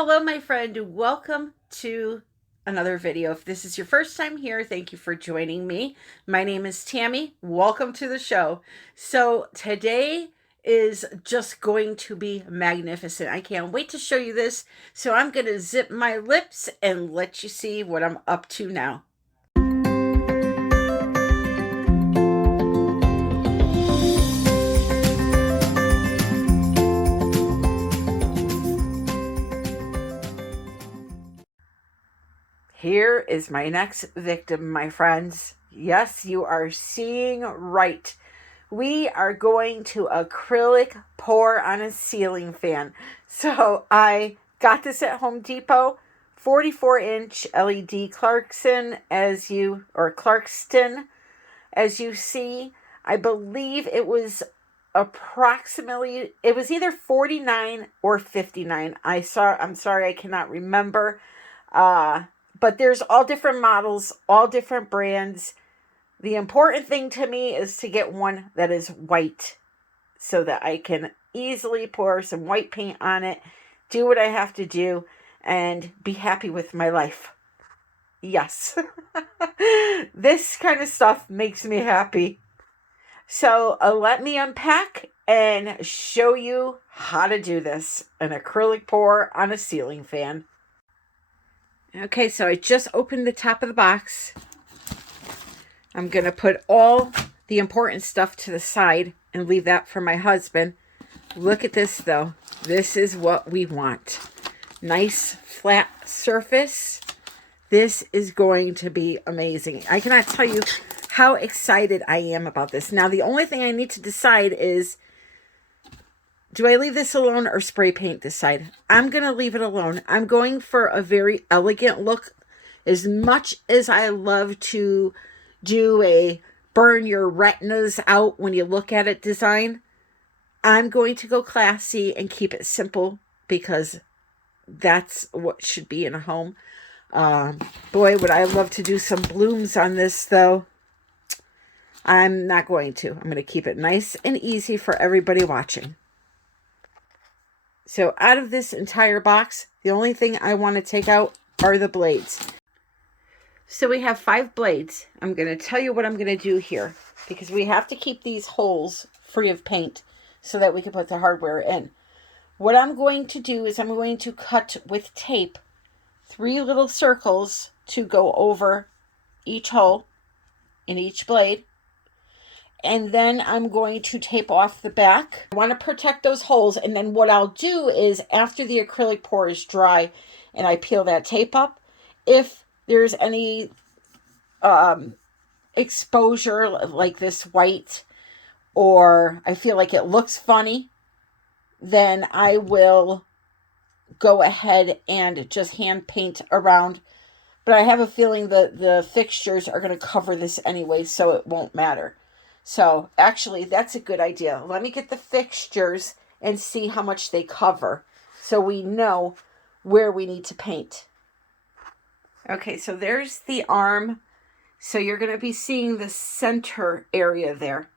Hello, my friend. Welcome to another video. If this is your first time here, thank you for joining me. My name is Tammy. Welcome to the show. So today is just going to be magnificent. I can't wait to show you this. So I'm going to zip my lips and let you see what I'm up to now. Here is my next victim, my friends. Yes, you are seeing right. We are going to acrylic pour on a ceiling fan. So I got this at Home Depot, 44-inch LED Clarkson, Clarkston, as you see. I believe it was approximately, it was either 49 or 59. I'm sorry, I cannot remember. But there's all different models, all different brands. The important thing to me is to get one that is white so that I can easily pour some white paint on it, do what I have to do, and be happy with my life. Yes. This kind of stuff makes me happy. So let me unpack and show you how to do this. An acrylic pour on a ceiling fan. Okay, so I just opened the top of the box. I'm going to put all the important stuff to the side and leave that for my husband. Look at this, though. This is what we want. Nice, flat surface. This is going to be amazing. I cannot tell you how excited I am about this. Now, the only thing I need to decide is, do I leave this alone or spray paint this side? I'm going to leave it alone. I'm going for a very elegant look. As much as I love to do a burn your retinas out when you look at it design, I'm going to go classy and keep it simple because that's what should be in a home. Boy, would I love to do some blooms on this, though. I'm not going to. I'm going to keep it nice and easy for everybody watching. So out of this entire box, the only thing I want to take out are the blades. So we have 5 blades. I'm going to tell you what I'm going to do here because we have to keep these holes free of paint so that we can put the hardware in. What I'm going to do is I'm going to cut with tape 3 little circles to go over each hole in each blade. And then I'm going to tape off the back. I want to protect those holes. And then what I'll do is after the acrylic pour is dry and I peel that tape up, if there's any exposure like this white, or I feel like it looks funny, then I will go ahead and just hand paint around. But I have a feeling that the fixtures are going to cover this anyway, so it won't matter. So actually, that's a good idea. Let me get the fixtures and see how much they cover so we know where we need to paint. Okay, so there's the arm. So you're going to be seeing the center area there.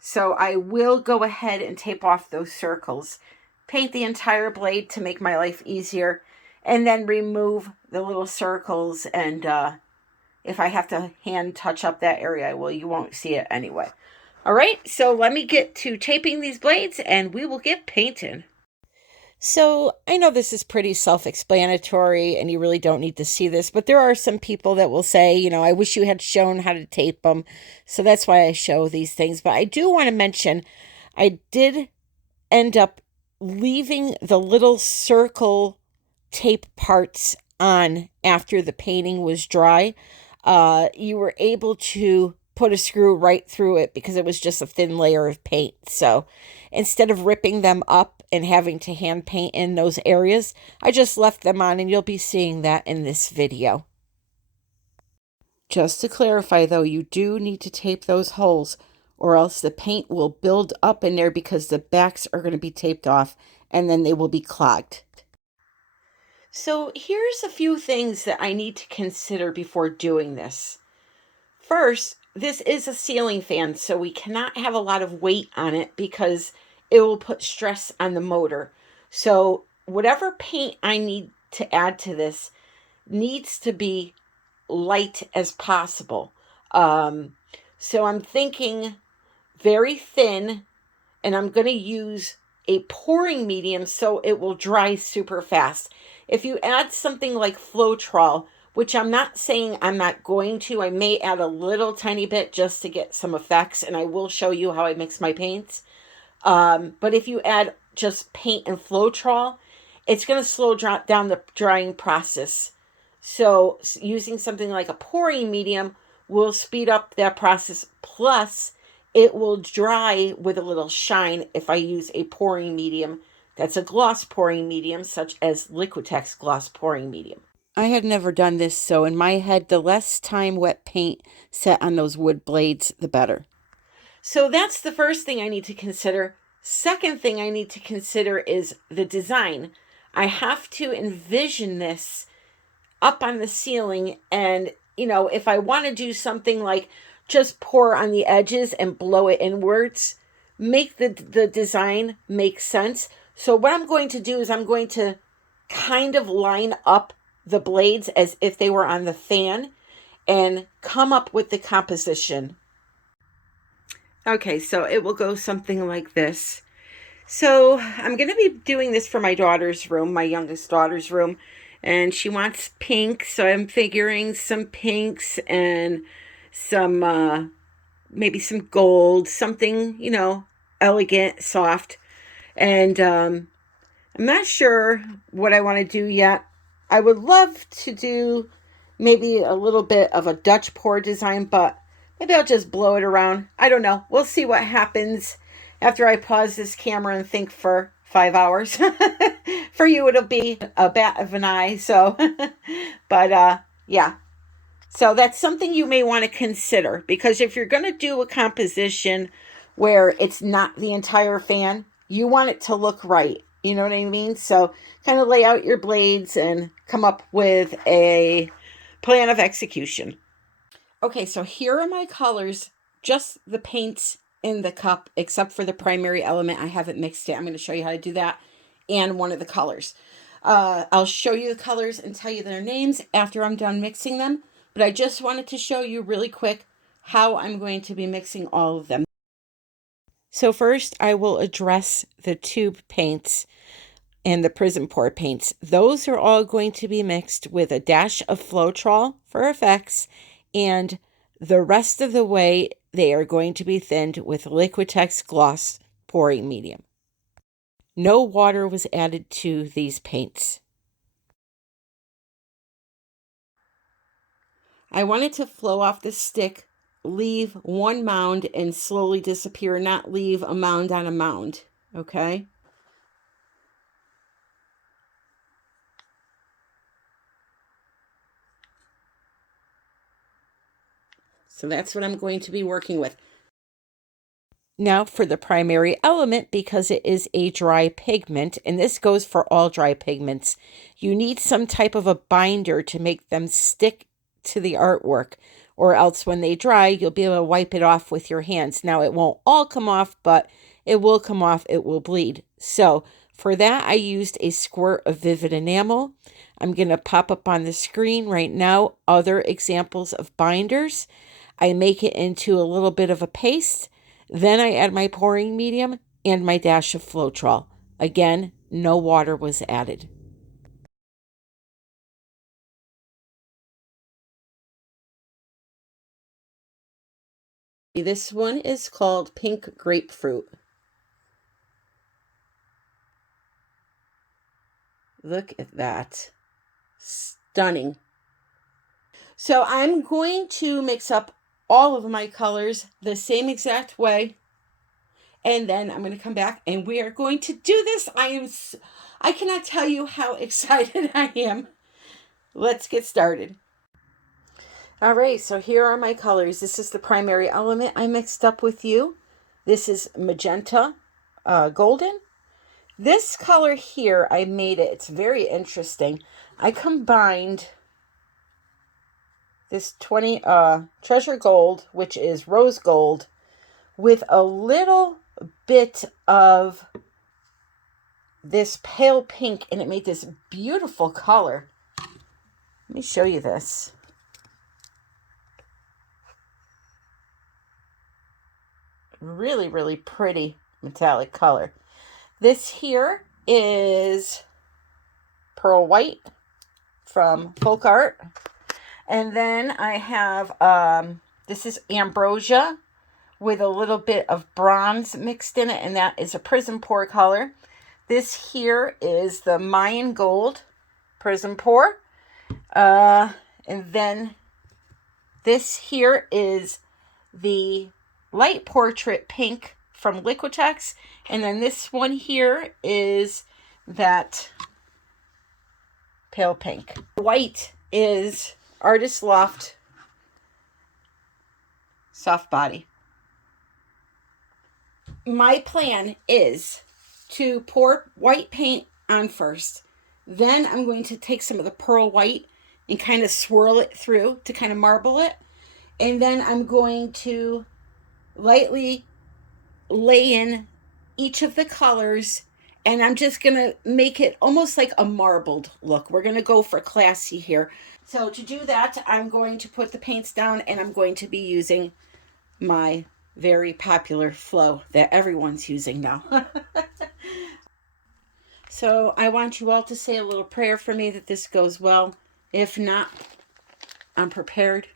So I will go ahead and tape off those circles. Paint the entire blade to make my life easier. And then remove the little circles. And if I have to hand touch up that area, I will. You won't see it anyway. All right, so let me get to taping these blades and we will get painting. So I know this is pretty self-explanatory and you really don't need to see this, but there are some people that will say, you know, I wish you had shown how to tape them. So that's why I show these things. But I do want to mention, I did end up leaving the little circle tape parts on after the painting was dry. You were able to put a screw right through it because it was just a thin layer of paint. So instead of ripping them up and having to hand paint in those areas, I just left them on and you'll be seeing that in this video. Just to clarify though, you do need to tape those holes or else the paint will build up in there because the backs are going to be taped off and then they will be clogged. So here's a few things that I need to consider before doing this. First, this is a ceiling fan, so we cannot have a lot of weight on it because it will put stress on the motor. So whatever paint I need to add to this needs to be light as possible. So I'm thinking very thin, and I'm going to use a pouring medium so it will dry super fast. If you add something like Floetrol, which I'm not saying I'm not going to, I may add a little tiny bit just to get some effects, and I will show you how I mix my paints. But if you add just paint and Floetrol, it's going to slow down the drying process. So using something like a pouring medium will speed up that process. Plus, it will dry with a little shine if I use a pouring medium that's a gloss pouring medium, such as Liquitex gloss pouring medium. I had never done this, so in my head, the less time wet paint set on those wood blades, the better. So that's the first thing I need to consider. Second thing I need to consider is the design. I have to envision this up on the ceiling, and if I want to do something like just pour on the edges and blow it inwards, make the design make sense. So what I'm going to do is I'm going to kind of line up the blades as if they were on the fan and come up with the composition. Okay, so it will go something like this. So I'm going to be doing this for my daughter's room, my youngest daughter's room, and she wants pink, so I'm figuring some pinks and some, maybe some gold, something, elegant, soft. And I'm not sure what I want to do yet. I would love to do maybe a little bit of a Dutch pour design, but maybe I'll just blow it around. I don't know. We'll see what happens after I pause this camera and think for 5 hours. For you, it'll be a bat of an eye. So, but yeah. So that's something you may want to consider, because if you're going to do a composition where it's not the entire fan, you want it to look right. You know what I mean? So kind of lay out your blades and come up with a plan of execution. Okay, so here are my colors, just the paints in the cup, except for the primary element. I haven't mixed it. I'm going to show you how to do that, and one of the colors. I'll show you the colors and tell you their names after I'm done mixing them, but I just wanted to show you really quick how I'm going to be mixing all of them. So first, I will address the tube paints and the Prism Pour paints. Those are all going to be mixed with a dash of Floetrol for effects, and the rest of the way they are going to be thinned with Liquitex gloss pouring medium. No water was added to these paints. I wanted to flow off the stick, leave one mound and slowly disappear, not leave a mound on a mound, okay? So that's what I'm going to be working with. Now for the primary element, because it is a dry pigment, and this goes for all dry pigments, you need some type of a binder to make them stick to the artwork, or else when they dry, you'll be able to wipe it off with your hands. Now it won't all come off, but it will come off, it will bleed. So for that, I used a squirt of Vivid Enamel. I'm going to pop up on the screen right now other examples of binders. I make it into a little bit of a paste. Then I add my pouring medium and my dash of Floetrol. Again, no water was added. This one is called Pink Grapefruit. Look at that. Stunning. So I'm going to mix up all of my colors the same exact way, and then I'm going to come back and we are going to do this. I cannot tell you how excited I am. Let's get started. All right, so here are my colors. This is the primary element I mixed up with you. This is magenta, golden. This color here, I made it. It's very interesting. I combined this treasure gold, which is rose gold, with a little bit of this pale pink, and it made this beautiful color. Let me show you this. Really, really pretty metallic color. This here is Pearl White from Folk Art. And then I have, this is Ambrosia with a little bit of bronze mixed in it, and that is a Prism Pour color. This here is the Mayan Gold Prism Pour. And then this here is the Light Portrait Pink from Liquitex. And then this one here is that pale pink. White is Artist Loft Soft Body. My plan is to pour white paint on first. Then I'm going to take some of the pearl white and kind of swirl it through to kind of marble it. And then I'm going to lightly lay in each of the colors, and I'm just going to make it almost like a marbled look. We're going to go for classy here. So to do that, I'm going to put the paints down, and I'm going to be using my very popular Flow that everyone's using now. So I want you all to say a little prayer for me that this goes well. If not, I'm prepared.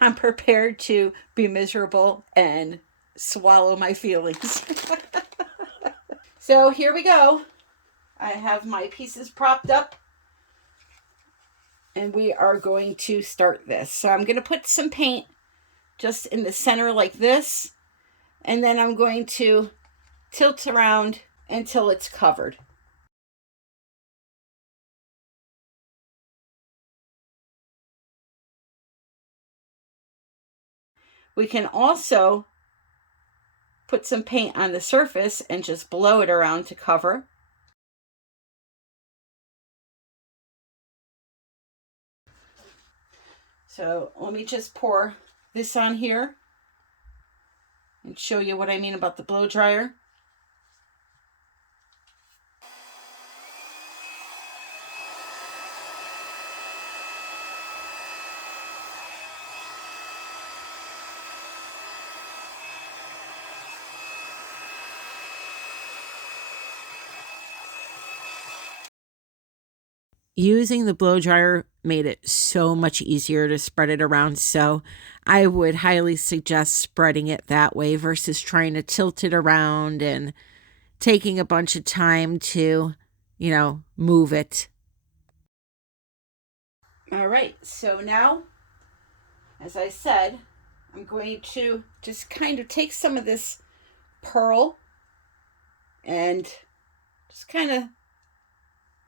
I'm prepared to be miserable and swallow my feelings. So here we go. I have my pieces propped up, and we are going to start this. So I'm going to put some paint just in the center like this, and then I'm going to tilt around until it's covered. We can also put some paint on the surface and just blow it around to cover. So let me just pour this on here and show you what I mean about the blow dryer. Using the blow dryer made it so much easier to spread it around, so I would highly suggest spreading it that way versus trying to tilt it around and taking a bunch of time to, move it. All right, so now, as I said, I'm going to just kind of take some of this pearl and just kind of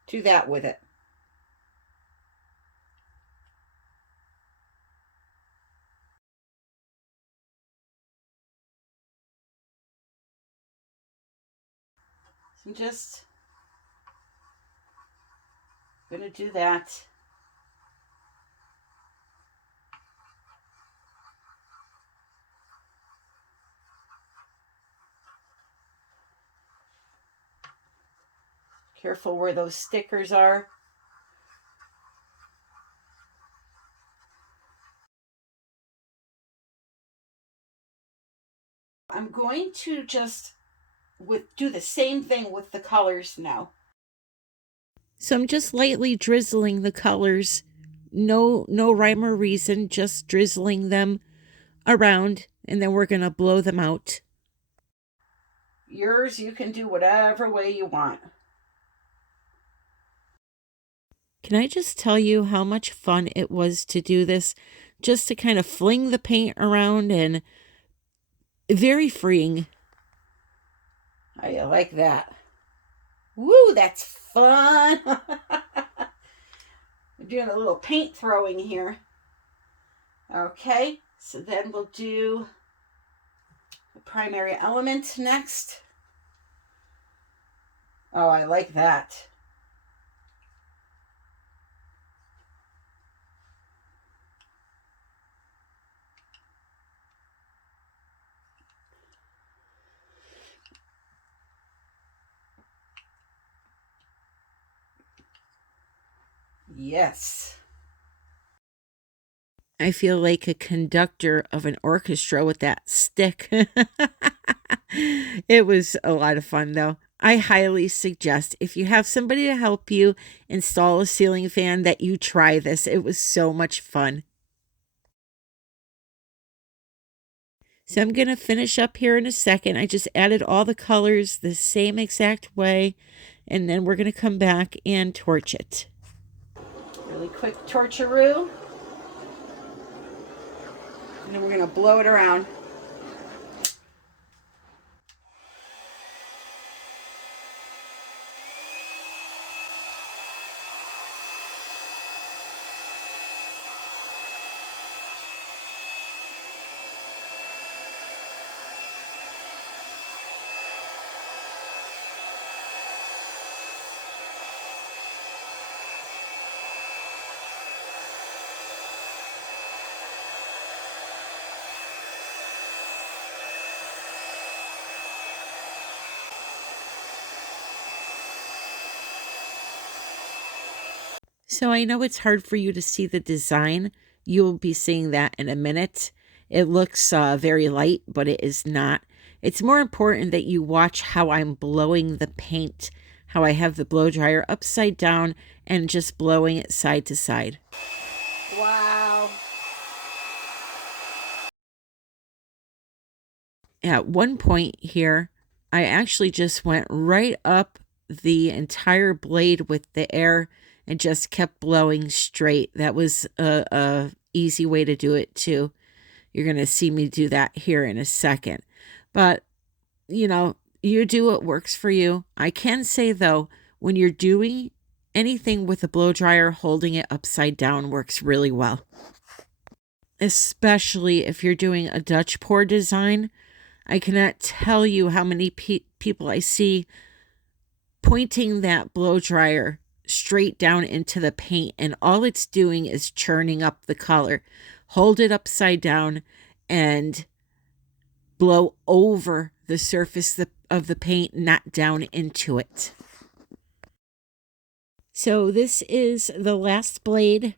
do that with it. So I'm just going to do that. Careful where those stickers are. I'm going to just do the same thing with the colors now. So I'm just lightly drizzling the colors. No rhyme or reason, just drizzling them around, and then we're going to blow them out. Yours, you can do whatever way you want. Can I just tell you how much fun it was to do this? Just to kind of fling the paint around, and very freeing. I like that. Woo, that's fun. We're doing a little paint throwing here. Okay, so then we'll do the primary element next. Oh, I like that. Yes. I feel like a conductor of an orchestra with that stick. It was a lot of fun, though. I highly suggest if you have somebody to help you install a ceiling fan that you try this. It was so much fun. So I'm going to finish up here in a second. I just added all the colors the same exact way, and then we're going to come back and torch it. Really quick torcheroo. And then we're going to blow it around. So I know it's hard for you to see the design. You'll be seeing that in a minute. It looks very light, but it is not. It's more important that you watch how I'm blowing the paint, how I have the blow dryer upside down and just blowing it side to side. Wow. At one point here, I actually just went right up the entire blade with the air and just kept blowing straight. That was a easy way to do it too. You're going to see me do that here in a second. But, you know, you do what works for you. I can say, though, when you're doing anything with a blow dryer, holding it upside down works really well. Especially if you're doing a Dutch pour design. I cannot tell you how many people I see pointing that blow dryer straight down into the paint, and all it's doing is churning up the color. Hold it upside down and blow over the surface of the paint, not down into it. So this is the last blade,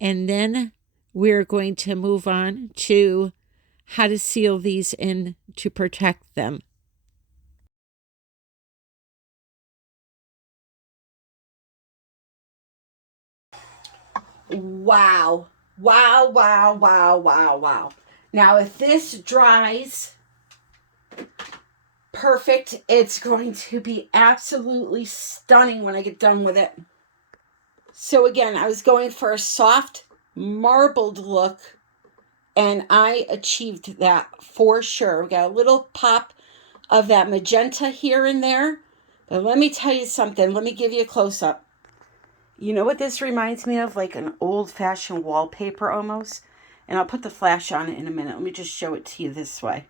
and then we're going to move on to how to seal these in to protect them. Wow. Wow, wow, wow, wow, wow. Now, if this dries perfect, it's going to be absolutely stunning when I get done with it. So again, I was going for a soft, marbled look, and I achieved that for sure. We got a little pop of that magenta here and there, but let me tell you something. Let me give you a close-up. You know what this reminds me of? Like an old-fashioned wallpaper almost. And I'll put the flash on it in a minute. Let me just show it to you this way.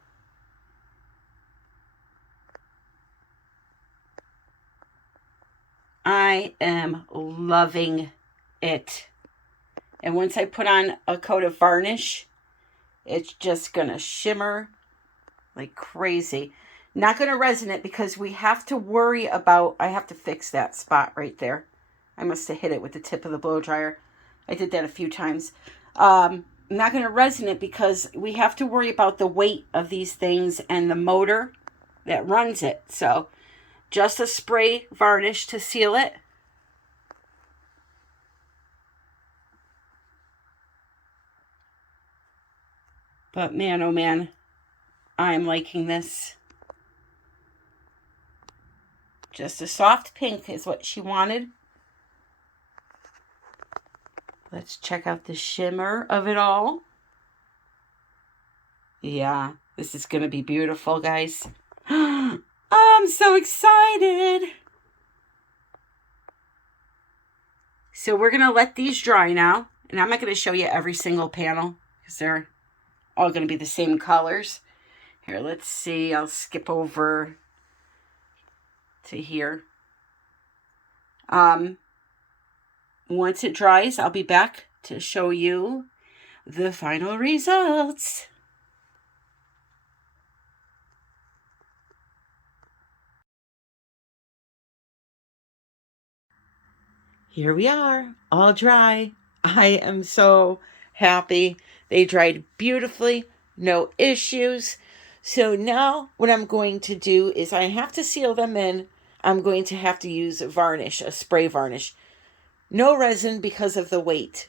I am loving it. And once I put on a coat of varnish, it's just going to shimmer like crazy. Not going to resin it because we have to worry about, I have to fix that spot right there. I must have hit it with the tip of the blow dryer. I did that a few times. I'm not going to resin it because we have to worry about the weight of these things and the motor that runs it. So just a spray varnish to seal it. But man, oh man, I'm liking this. Just a soft pink is what she wanted. Let's check out the shimmer of it all. Yeah, this is going to be beautiful, guys. I'm so excited. So we're going to let these dry now. And I'm not going to show you every single panel because they're all going to be the same colors. Here, let's see. I'll skip over to here. Once it dries, I'll be back to show you the final results. Here we are, all dry. I am so happy. They dried beautifully, no issues. So now what I'm going to do is I have to seal them in. I'm going to have to use varnish, a spray varnish. No resin because of the weight.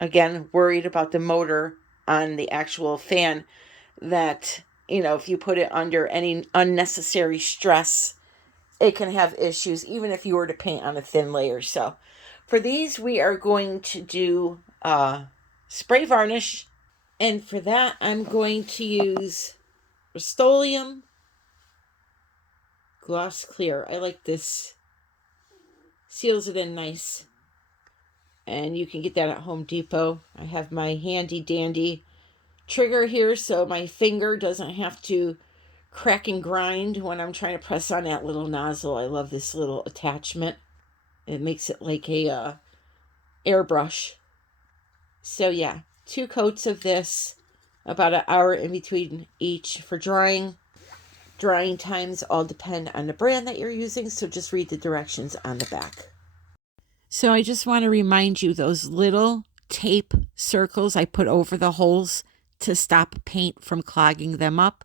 Again, worried about the motor on the actual fan that, if you put it under any unnecessary stress, it can have issues even if you were to paint on a thin layer. So for these, we are going to do spray varnish. And for that, I'm going to use Rust-Oleum Gloss Clear. I like this. Seals it in nice. And you can get that at Home Depot. I have my handy dandy trigger here so my finger doesn't have to crack and grind when I'm trying to press on that little nozzle. I love this little attachment. It makes it like a airbrush. So yeah, 2 coats of this, about an hour in between each for drying. Drying times all depend on the brand that you're using, so just read the directions on the back. So I just want to remind you, those little tape circles I put over the holes to stop paint from clogging them up,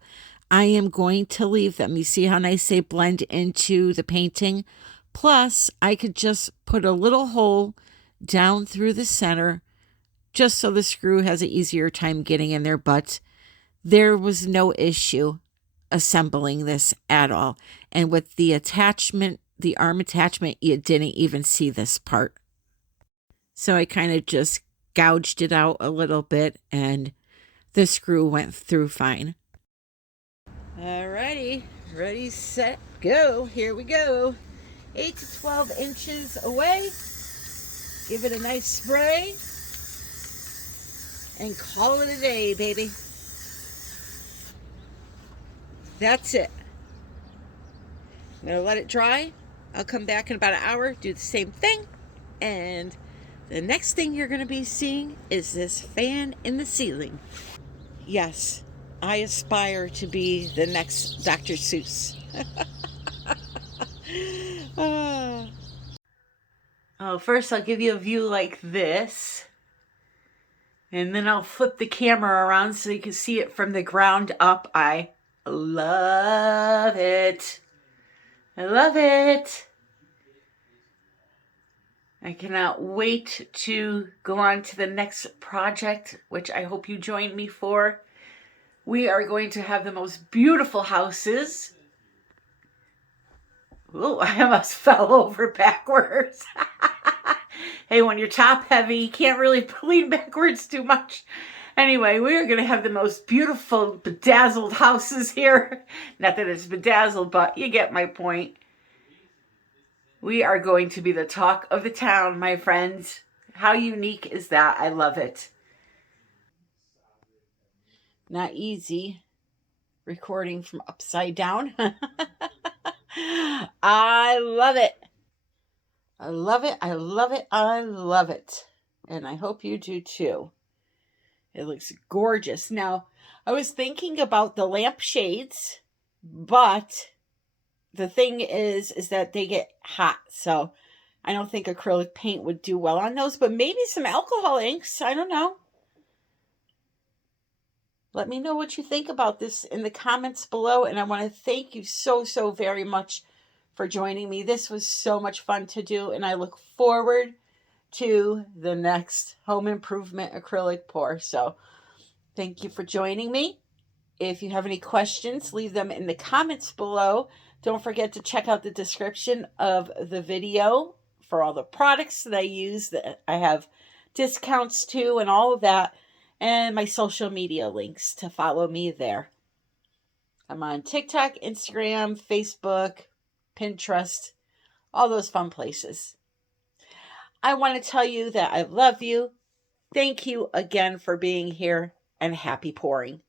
I am going to leave them. You see how nice they blend into the painting? Plus, I could just put a little hole down through the center just so the screw has an easier time getting in there, but there was no issue assembling this at all. And with the attachment, the arm attachment, you didn't even see this part. So I kind of just gouged it out a little bit and the screw went through fine. Alrighty, ready, set, go. Here we go. 8 to 12 inches away. Give it a nice spray and call it a day, baby. That's it. I'm going to let it dry. I'll come back in about an hour, do the same thing. And the next thing you're going to be seeing is this fan in the ceiling. Yes, I aspire to be the next Dr. Seuss. Oh, first I'll give you a view like this. And then I'll flip the camera around so you can see it from the ground up. I love it. I love it. I cannot wait to go on to the next project, which I hope you join me for. We are going to have the most beautiful houses. Oh, I almost fell over backwards. Hey, when you're top heavy, you can't really lean backwards too much. Anyway, we are going to have the most beautiful bedazzled houses here. Not that it's bedazzled, but you get my point. We are going to be the talk of the town, my friends. How unique is that? I love it. Not easy recording from upside down. I love it. I love it. I love it. I love it. And I hope you do too. It looks gorgeous. Now, I was thinking about the lampshades, but the thing is that they get hot. So I don't think acrylic paint would do well on those, but maybe some alcohol inks. I don't know. Let me know what you think about this in the comments below. And I want to thank you so, so very much for joining me. This was so much fun to do, and I look forward to the next home improvement acrylic pour. So thank you for joining me. If you have any questions, leave them in the comments below. Don't forget to check out the description of the video for all the products that I use, that I have discounts to and all of that, and my social media links to follow me there. I'm on TikTok, Instagram, Facebook, Pinterest, all those fun places. I want to tell you that I love you. Thank you again for being here, and happy pouring.